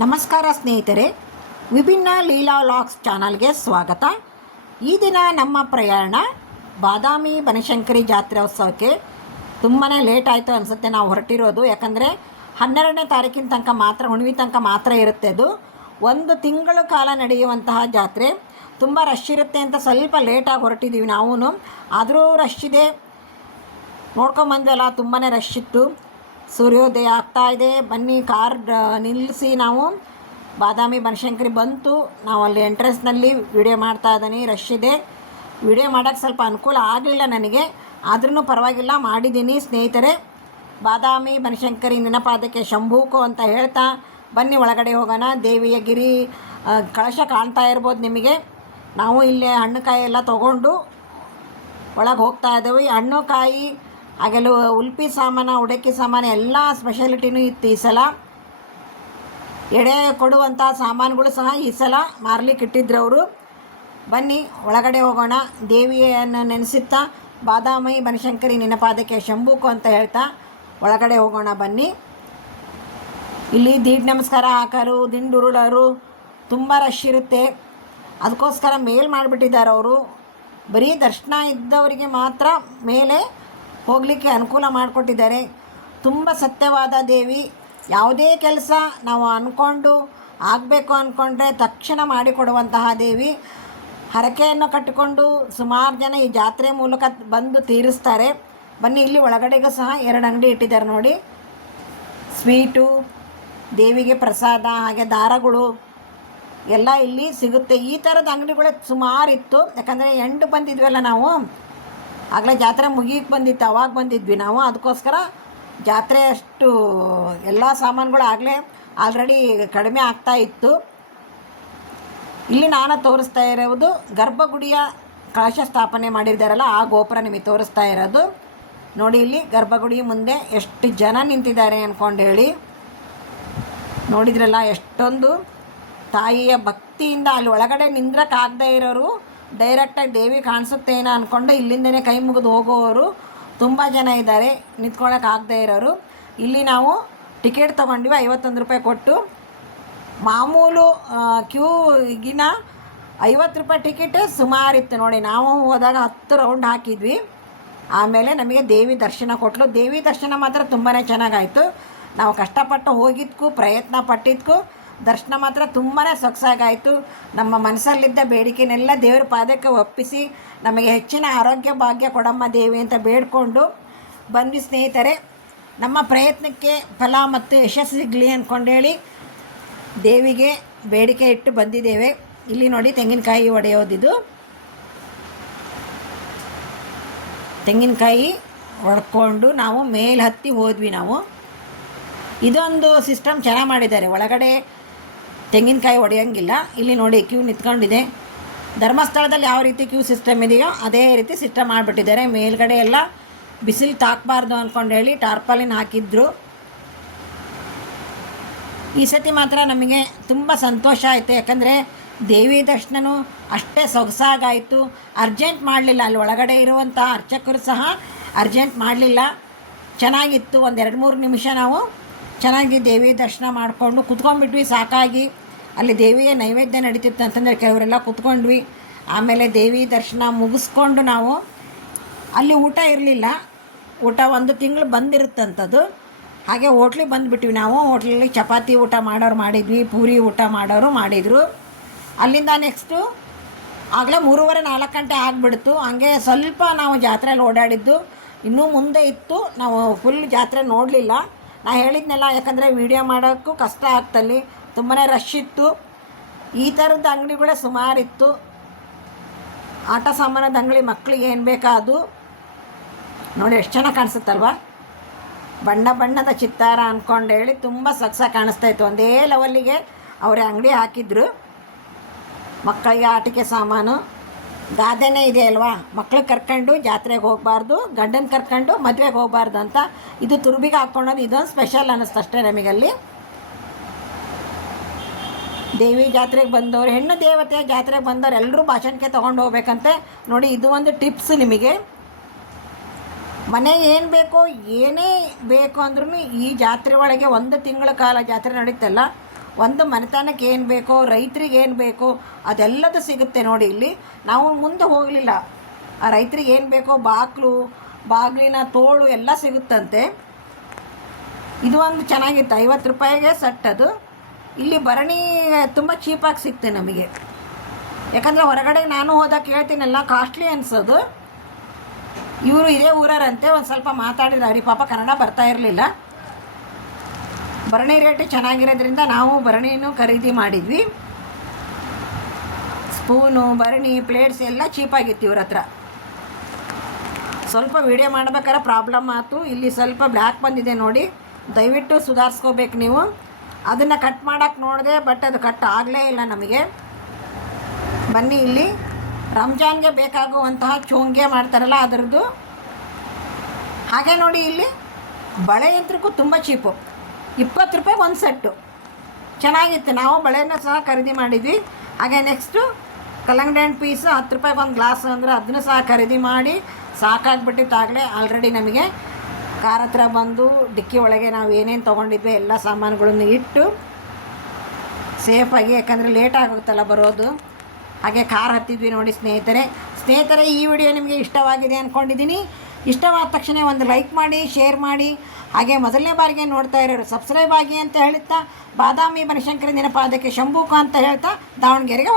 ನಮಸ್ಕಾರ ಸ್ನೇಹಿತರೆ, ವಿಭಿನ್ನ ಲೀಲಾ ಲಾಕ್ಸ್ ಚಾನಲ್ಗೆ ಸ್ವಾಗತ. ಈ ದಿನ ನಮ್ಮ ಪ್ರಯಾಣ ಬಾದಾಮಿ ಬನಶಂಕರಿ ಜಾತ್ರೆ ಉತ್ಸವಕ್ಕೆ ತುಂಬಾ ಲೇಟ್ ಆಯಿತು ಅನಿಸುತ್ತೆ ನಾವು ಹೊರಟಿರೋದು. ಯಾಕಂದರೆ ಹನ್ನೆರಡನೇ ತಾರೀಕಿನ ತನಕ ಮಾತ್ರ ಹುಣ್ವಿ ತನಕ ಮಾತ್ರ ಇರುತ್ತೆ ಅದು. ಒಂದು ತಿಂಗಳು ಕಾಲ ನಡೆಯುವಂತಹ ಜಾತ್ರೆ. ತುಂಬ ರಶ್ ಇರುತ್ತೆ ಅಂತ ಸ್ವಲ್ಪ ಲೇಟಾಗಿ ಹೊರಟಿದ್ದೀವಿ ನಾವು ಆದರೂ ರಶ್ ಇದೆ. ನೋಡ್ಕೊಂಬಂದ್ವಲ್ಲ ತುಂಬಾ ರಶ್ ಇತ್ತು. ಸೂರ್ಯೋದಯ ಆಗ್ತಾ ಇದೆ. ಬನ್ನಿ ಕಾರ್ ನಿಲ್ಲಿಸಿ ನಾವು. ಬಾದಾಮಿ ಬನಶಂಕರಿ ಬಂತು. ನಾವು ಅಲ್ಲಿ ಎಂಟ್ರೆನ್ಸ್ನಲ್ಲಿ ವಿಡಿಯೋ ಮಾಡ್ತಾ ಇದ್ದೀನಿ. ರಶ್ ಇದೆ. ವಿಡಿಯೋ ಮಾಡೋಕ್ಕೆ ಸ್ವಲ್ಪ ಅನುಕೂಲ ಆಗಲಿಲ್ಲ ನನಗೆ. ಆದ್ರೂ ಪರವಾಗಿಲ್ಲ, ಮಾಡಿದ್ದೀನಿ ಸ್ನೇಹಿತರೆ. ಬಾದಾಮಿ ಬನಶಂಕರಿ ನೆನಪಾದಕ್ಕೆ ಶಂಭೂಕು ಅಂತ ಹೇಳ್ತಾ, ಬನ್ನಿ ಒಳಗಡೆ ಹೋಗೋಣ. ದೇವಿಯ ಗಿರಿ ಕಳಶ ಕಾಣ್ತಾ ಇರ್ಬೋದು ನಿಮಗೆ. ನಾವು ಇಲ್ಲೇ ಹಣ್ಣು ಕಾಯಿ ಎಲ್ಲ ತೊಗೊಂಡು ಒಳಗೆ ಹೋಗ್ತಾ ಇದ್ದೇವೆ. ಹಣ್ಣು ಕಾಯಿ ಹಾಗೆಲ್ಲ ಉಲ್ಪಿ ಸಾಮಾನು, ಉಡಕ್ಕಿ ಸಾಮಾನು ಎಲ್ಲ ಸ್ಪೆಷಾಲಿಟಿನೂ ಇತ್ತು ಈ ಸಲ. ಎಡೆ ಕೊಡುವಂಥ ಸಾಮಾನುಗಳು ಸಹ ಈ ಸಲ ಮಾರ್ಲಿಕ್ಕೆ ಇಟ್ಟಿದ್ರು ಅವರು. ಬನ್ನಿ, ಒಳಗಡೆ ಹೋಗೋಣ. ದೇವಿಯನ್ನು ನೆನೆಸುತ್ತಾ ಬಾದಾಮಿ ಬನಶಂಕರಿ ನೆನಪಾದಕ್ಕೆ ಶಂಭುಕು ಅಂತ ಹೇಳ್ತಾ ಒಳಗಡೆ ಹೋಗೋಣ ಬನ್ನಿ. ಇಲ್ಲಿ ದೀಡ್ ನಮಸ್ಕಾರ ಹಾಕೋರು, ದಿಂಡುರುಳರು, ತುಂಬ ರಶ್ ಇರುತ್ತೆ. ಅದಕ್ಕೋಸ್ಕರ ಮೇಲ್ ಮಾಡಿಬಿಟ್ಟಿದ್ದಾರೆ ಅವರು. ಬರೀ ದರ್ಶನ ಇದ್ದವರಿಗೆ ಮಾತ್ರ ಮೇಲೆ ಹೋಗಲಿಕ್ಕೆ ಅನುಕೂಲ ಮಾಡಿಕೊಟ್ಟಿದ್ದಾರೆ. ತುಂಬ ಸತ್ಯವಾದ ದೇವಿ. ಯಾವುದೇ ಕೆಲಸ ನಾವು ಅಂದ್ಕೊಂಡು ಆಗಬೇಕು ಅಂದ್ಕೊಂಡ್ರೆ ತಕ್ಷಣ ಮಾಡಿಕೊಡುವಂತಹ ದೇವಿ. ಹರಕೆಯನ್ನು ಕಟ್ಟಿಕೊಂಡು ಸುಮಾರು ಜನ ಈ ಜಾತ್ರೆ ಮೂಲಕ ಬಂದು ತೀರಿಸ್ತಾರೆ. ಬನ್ನಿ, ಇಲ್ಲಿ ಒಳಗಡೆಗೂ ಸಹ ಎರಡು ಅಂಗಡಿ ಇಟ್ಟಿದ್ದಾರೆ ನೋಡಿ. ಸ್ವೀಟು, ದೇವಿಗೆ ಪ್ರಸಾದ, ಹಾಗೆ ದಾರಗಳು ಎಲ್ಲ ಇಲ್ಲಿ ಸಿಗುತ್ತೆ. ಈ ಥರದ ಅಂಗಡಿಗಳೇ ಸುಮಾರಿತ್ತು ಯಾಕಂದರೆ ಎಂಟು ಬಂದಿದ್ವಲ್ಲ ನಾವು. ಆಗಲೇ ಜಾತ್ರೆ ಮುಗಿಯಕ್ಕೆ ಬಂದಿತ್ತು, ಅವಾಗ ಬಂದಿದ್ವಿ ನಾವು. ಅದಕ್ಕೋಸ್ಕರ ಜಾತ್ರೆ ಅಷ್ಟು ಎಲ್ಲ ಸಾಮಾನುಗಳು ಆಗಲೇ ಆಲ್ರೆಡಿ ಕಡಿಮೆ ಆಗ್ತಾ ಇತ್ತು. ಇಲ್ಲಿ ನಾನು ತೋರಿಸ್ತಾ ಇರೋದು ಗರ್ಭಗುಡಿಯ ಕಳಶ ಸ್ಥಾಪನೆ ಮಾಡಿದ್ದಾರಲ್ಲ, ಆ ಗೋಪುರ ನಿಮಗೆ ತೋರಿಸ್ತಾ ಇರೋದು. ನೋಡಿ ಇಲ್ಲಿ ಗರ್ಭಗುಡಿ ಮುಂದೆ ಎಷ್ಟು ಜನ ನಿಂತಿದ್ದಾರೆ ಅಂದ್ಕೊಂಡು ಹೇಳಿ. ನೋಡಿದ್ರಲ್ಲ ಎಷ್ಟೊಂದು ತಾಯಿಯ ಭಕ್ತಿಯಿಂದ ಅಲ್ಲಿ ಒಳಗಡೆ ನಿಂದ್ರಕ್ಕಾಗದೇ ಇರೋರು ಡೈರೆಕ್ಟಾಗಿ ದೇವಿ ಕಾಣಿಸುತ್ತೇನೋ ಅಂದ್ಕೊಂಡು ಇಲ್ಲಿಂದನೇ ಕೈ ಮುಗಿದು ಹೋಗೋವರು ತುಂಬ ಜನ ಇದ್ದಾರೆ ನಿಂತ್ಕೊಳ್ಳೋಕ್ಕಾಗದೇ ಇರೋರು. ಇಲ್ಲಿ ನಾವು ಟಿಕೆಟ್ ತೊಗೊಂಡಿವಿ, ಐವತ್ತೊಂದು ರೂಪಾಯಿ ಕೊಟ್ಟು. ಮಾಮೂಲು ಕ್ಯೂಗಿನ ಐವತ್ತು ರೂಪಾಯಿ ಟಿಕೆಟ್ ಸುಮಾರಿತ್ತು ನೋಡಿ, ನಾವು ಹೋದಾಗ ಹತ್ತು ರೌಂಡ್ ಹಾಕಿದ್ವಿ. ಆಮೇಲೆ ನಮಗೆ ದೇವಿ ದರ್ಶನ ಕೊಟ್ಟಲು ದೇವಿ ದರ್ಶನ ಮಾತ್ರ ತುಂಬಾ ಚೆನ್ನಾಗಾಯಿತು. ನಾವು ಕಷ್ಟಪಟ್ಟು ಹೋಗಿದ್ದಕ್ಕೂ ಪ್ರಯತ್ನ ಪಟ್ಟಿದ್ದಕ್ಕೂ ದರ್ಶನ ಮಾತ್ರ ತುಂಬಾ ಸೊಗಸಾಗಾಯಿತು. ನಮ್ಮ ಮನಸ್ಸಲ್ಲಿದ್ದ ಬೇಡಿಕೆನೆಲ್ಲ ದೇವರ ಪಾದಕ್ಕೆ ಒಪ್ಪಿಸಿ ನಮಗೆ ಹೆಚ್ಚಿನ ಆರೋಗ್ಯ ಭಾಗ್ಯ ಕೊಡಮ್ಮ ದೇವಿ ಅಂತ ಬೇಡಿಕೊಂಡು ಬಂದ್ವಿ ಸ್ನೇಹಿತರೆ, ನಮ್ಮ ಪ್ರಯತ್ನಕ್ಕೆ ಫಲ ಮತ್ತು ಯಶಸ್ಸು ಸಿಗಲಿ ಅಂದ್ಕೊಂಡೇಳಿ ದೇವಿಗೆ ಬೇಡಿಕೆ ಇಟ್ಟು ಬಂದಿದ್ದೇವೆ. ಇಲ್ಲಿ ನೋಡಿ ತೆಂಗಿನಕಾಯಿ ಒಡೆಯೋದಿದು. ತೆಂಗಿನಕಾಯಿ ಒಡ್ಕೊಂಡು ನಾವು ಮೇಲೆ ಹತ್ತಿ ಹೋದ್ವಿ ನಾವು. ಇದೊಂದು ಸಿಸ್ಟಮ್ ಚೆನ್ನಾಗಿ ಮಾಡಿದ್ದಾರೆ. ಒಳಗಡೆ ತೆಂಗಿನಕಾಯಿ ಒಡೆಯೋಂಗಿಲ್ಲ. ಇಲ್ಲಿ ನೋಡಿ ಕ್ಯೂ ನಿಂತ್ಕೊಂಡಿದೆ. ಧರ್ಮಸ್ಥಳದಲ್ಲಿ ಯಾವ ರೀತಿ ಕ್ಯೂ ಸಿಸ್ಟಮ್ ಇದೆಯೋ ಅದೇ ರೀತಿ ಸಿಸ್ಟಮ್ ಮಾಡಿಬಿಟ್ಟಿದ್ದಾರೆ. ಮೇಲ್ಗಡೆ ಎಲ್ಲ ಬಿಸಿಲು ತಾಕಬಾರ್ದು ಅಂದ್ಕೊಂಡು ಹೇಳಿ ಟಾರ್ಪಾಲಿನ್ ಹಾಕಿದ್ರು. ಈ ಸತಿ ಮಾತ್ರ ನಮಗೆ ತುಂಬ ಸಂತೋಷ ಆಯಿತು. ಯಾಕಂದರೆ ದೇವಿ ದರ್ಶನವೂ ಅಷ್ಟೇ ಸೊಗಸಾಗಾಯಿತು. ಅರ್ಜೆಂಟ್ ಮಾಡಲಿಲ್ಲ. ಅಲ್ಲಿ ಒಳಗಡೆ ಇರುವಂಥ ಅರ್ಚಕರು ಸಹ ಅರ್ಜೆಂಟ್ ಮಾಡಲಿಲ್ಲ. ಚೆನ್ನಾಗಿತ್ತು. ಒಂದು ಎರಡು ಮೂರು ನಿಮಿಷ ನಾವು ಚೆನ್ನಾಗಿ ದೇವಿ ದರ್ಶನ ಮಾಡಿಕೊಂಡು ಕುತ್ಕೊಂಡ್ಬಿಟ್ವಿ, ಸಾಕಾಗಿ. ಅಲ್ಲಿ ದೇವಿಗೆ ನೈವೇದ್ಯ ನಡೀತಿತ್ತು ಅಂತಂದರೆ ಕೆಲವರೆಲ್ಲ ಕುತ್ಕೊಂಡ್ವಿ. ಆಮೇಲೆ ದೇವಿ ದರ್ಶನ ಮುಗಿಸ್ಕೊಂಡು ನಾವು ಅಲ್ಲಿ ಊಟ ಇರಲಿಲ್ಲ. ಊಟ ಒಂದು ತಿಂಗಳು ಬಂದಿರುತ್ತಂಥದ್ದು ಹಾಗೆ ಹೋಟ್ಲಿಗೆ ಬಂದುಬಿಟ್ವಿ ನಾವು. ಹೋಟ್ಲಲ್ಲಿ ಚಪಾತಿ ಊಟ ಮಾಡೋರು ಮಾಡಿದ್ವಿ, ಪೂರಿ ಊಟ ಮಾಡೋರು ಮಾಡಿದರು. ಅಲ್ಲಿಂದ ನೆಕ್ಸ್ಟು ಆಗಲೇ ಮೂರುವರೆ, ನಾಲ್ಕು ಗಂಟೆ ಆಗಿಬಿಡ್ತು. ಹಂಗೆ ಸ್ವಲ್ಪ ನಾವು ಜಾತ್ರೆಯಲ್ಲಿ ಓಡಾಡಿದ್ದು. ಇನ್ನೂ ಮುಂದೆ ಇತ್ತು. ನಾವು ಫುಲ್ ಜಾತ್ರೆ ನೋಡಲಿಲ್ಲ. ನಾ ಹೇಳಿದ್ನಲ್ಲ, ಯಾಕಂದರೆ ವೀಡಿಯೋ ಮಾಡೋಕ್ಕೂ ಕಷ್ಟ ಆಗ್ತಲ್ಲಿ ತುಂಬಾ ರಶ್ ಇತ್ತು. ಈ ಥರದ ಅಂಗಡಿಗಳೇ ಸುಮಾರಿತ್ತು. ಆಟ ಸಾಮಾನದ ಅಂಗಡಿ ಮಕ್ಕಳಿಗೆ ಏನು ಬೇಕಾ ಅದು? ನೋಡಿ, ಎಷ್ಟು ಚೆನ್ನಾಗಿ ಕಾಣಿಸುತ್ತಲ್ವಾ? ಬಣ್ಣ ಬಣ್ಣದ ಚಿತ್ತಾರ ಅಂದ್ಕೊಂಡು ಹೇಳಿ ತುಂಬ ಸಕ್ಸ ಕಾಣಿಸ್ತಾ ಇತ್ತು. ಒಂದೇ ಲೆವೆಲ್ಲಿಗೆ ಅವರೇ ಅಂಗಡಿ ಹಾಕಿದ್ರು. ಮಕ್ಕಳಿಗೆ ಆಟಿಕೆ ಸಾಮಾನು. ಗಾದೆನೇ ಇದೆ ಅಲ್ವಾ? ಮಕ್ಳು ಕರ್ಕೊಂಡು ಜಾತ್ರೆಗೆ ಹೋಗಬಾರ್ದು, ಗಂಡನ ಕರ್ಕೊಂಡು ಮದುವೆಗೆ ಹೋಗಬಾರ್ದು ಅಂತ ಇದು ತುರುಬಿಗೆ ಹಾಕ್ಕೊಳೋದು ಇದೊಂದು ಸ್ಪೆಷಲ್ ಅನ್ನಿಸ್ತು ಅಷ್ಟೇ ನಮಗಲ್ಲಿ. ದೇವಿ ಜಾತ್ರೆಗೆ ಬಂದವರು, ಹೆಣ್ಣು ದೇವತೆ ಜಾತ್ರೆಗೆ ಬಂದವರು ಎಲ್ಲರೂ ಭಾಷಣಕ್ಕೆ ತೊಗೊಂಡು ಹೋಗ್ಬೇಕಂತೆ. ನೋಡಿ, ಇದು ಒಂದು ಟಿಪ್ಸ್ ನಿಮಗೆ. ಮನೆ ಏನು ಬೇಕೋ ಏನೇ ಬೇಕು ಅಂದ್ರೂ ಈ ಜಾತ್ರೆ ಒಳಗೆ ಒಂದು ತಿಂಗಳ ಕಾಲ ಜಾತ್ರೆ ನಡೀತಲ್ಲ ಒಂದು ಮನೆತನಕ್ಕೆ ಏನು ಬೇಕೋ, ರೈತರಿಗೆ ಏನು ಬೇಕೋ ಅದೆಲ್ಲದೂ ಸಿಗುತ್ತೆ ನೋಡಿ ಇಲ್ಲಿ. ನಾವು ಮುಂದೆ ಹೋಗಲಿಲ್ಲ. ಆ ರೈತರಿಗೆ ಏನು ಬೇಕೋ, ಬಾಕ್ಲು, ಬಾಗಿಲಿನ ತೋಳು ಎಲ್ಲ ಸಿಗುತ್ತಂತೆ. ಇದು ಒಂದು ಚೆನ್ನಾಗಿತ್ತು. ಐವತ್ತು ರೂಪಾಯಿಗೆ ಸೆಟ್ ಅದು. ಇಲ್ಲಿ ಭರಣಿ ತುಂಬ ಚೀಪಾಗಿ ಸಿಗ್ತೆ ನಮಗೆ. ಯಾಕಂದರೆ ಹೊರಗಡೆ ನಾನು ಹೋದಾಗ ಕೇಳ್ತೀನಲ್ಲ, ಕಾಸ್ಟ್ಲಿ ಅನಿಸೋದು. ಇವರು ಇದೇ ಊರರಂತೆ ಒಂದು ಸ್ವಲ್ಪ ಮಾತಾಡಿದ್ರು. ಅವ್ರಿಗೆ ಪಾಪ ಕನ್ನಡ ಬರ್ತಾ ಇರಲಿಲ್ಲ. ಭರಣಿ ರೇಟ್ ಚೆನ್ನಾಗಿರೋದ್ರಿಂದ ನಾವು ಭರಣಿನೂ ಖರೀದಿ ಮಾಡಿದ್ವಿ. ಸ್ಪೂನು, ಭರಣಿ ಪ್ಲೇಟ್ಸ್ ಎಲ್ಲ ಚೀಪಾಗಿತ್ತು ಇವ್ರ ಹತ್ರ. ಸ್ವಲ್ಪ ವಿಡಿಯೋ ಮಾಡ್ಬೇಕಾದ್ರೆ ಪ್ರಾಬ್ಲಮ್ ಆಯಿತು ಇಲ್ಲಿ ಸ್ವಲ್ಪ ಬ್ಲ್ಯಾಕ್ ಬಂದಿದೆ ನೋಡಿ. ದಯವಿಟ್ಟು ಸುಧಾರಿಸ್ಕೋಬೇಕು ನೀವು. ಅದನ್ನು ಕಟ್ ಮಾಡೋಕ್ಕೆ ನೋಡಿದೆ ಬಟ್ ಅದು ಕಟ್ ಆಗಲೇ ಇಲ್ಲ ನಮಗೆ. ಬನ್ನಿ ಇಲ್ಲಿ. ರಂಜಾನ್ಗೆ ಬೇಕಾಗುವಂತಹ ಚೋಂಗೆ ಮಾಡ್ತಾರಲ್ಲ ಅದರದ್ದು. ಹಾಗೆ ನೋಡಿ ಇಲ್ಲಿ. ಬಳೆ ಯಂತ್ರಕ್ಕೂ ತುಂಬ ಚೀಪು ಇಪ್ಪತ್ತು ರೂಪಾಯಿ ಒಂದು ಸೆಟ್ಟು. ಚೆನ್ನಾಗಿತ್ತು. ನಾವು ಬಳೆನ ಸಹ ಖರೀದಿ ಮಾಡಿದ್ವಿ. ಹಾಗೆ ನೆಕ್ಸ್ಟು ಕಲ್ಲಂಗಡಿ ಹಣ್ಣು ಪೀಸು ಹತ್ತು ರೂಪಾಯಿಗೆ ಒಂದು ಗ್ಲಾಸ್ ಅಂದರೆ ಅದನ್ನು ಸಹ ಖರೀದಿ ಮಾಡಿ ಸಾಕಾಗ್ಬಿಟ್ಟಿತ್ತು ಆಗಲೇ ಆಲ್ರೆಡಿ ನಮಗೆ. ಕಾರ್ ಹತ್ರ ಬಂದು ಡಿಕ್ಕಿ ಒಳಗೆ ನಾವು ಏನೇನು ತೊಗೊಂಡಿದ್ವಿ ಎಲ್ಲ ಸಾಮಾನುಗಳನ್ನು ಇಟ್ಟು ಸೇಫಾಗಿ ಯಾಕಂದರೆ ಲೇಟ್ ಆಗುತ್ತಲ್ಲ ಬರೋದು. ಹಾಗೆ ಕಾರ್ ಹತ್ತಿದ್ವಿ ನೋಡಿ ಸ್ನೇಹಿತರೆ. ಸ್ನೇಹಿತರೆ, ಈ ವಿಡಿಯೋ ನಿಮಗೆ ಇಷ್ಟವಾಗಿದೆ ಅಂದ್ಕೊಂಡಿದ್ದೀನಿ ಇಷ್ಟವಾದ ತಕ್ಷಣ ಒಂದು ಲೈಕ್ ಮಾಡಿ, ಶೇರ್ ಮಾಡಿ. ಹಾಗೆ ಮೊದಲನೇ ಬಾರಿಗೆ ನೋಡ್ತಾ ಇರೋರು ಸಬ್ಸ್ಕ್ರೈಬ್ ಆಗಿ ಅಂತ ಹೇಳುತ್ತಾ ಬಾದಾಮಿ ಬನಶಂಕರಿ ನೆನಪಾದಕ್ಕೆ ಶಂಭೂಕ ಅಂತ ಹೇಳ್ತಾ ದಾವಣಗೆರೆಗೆ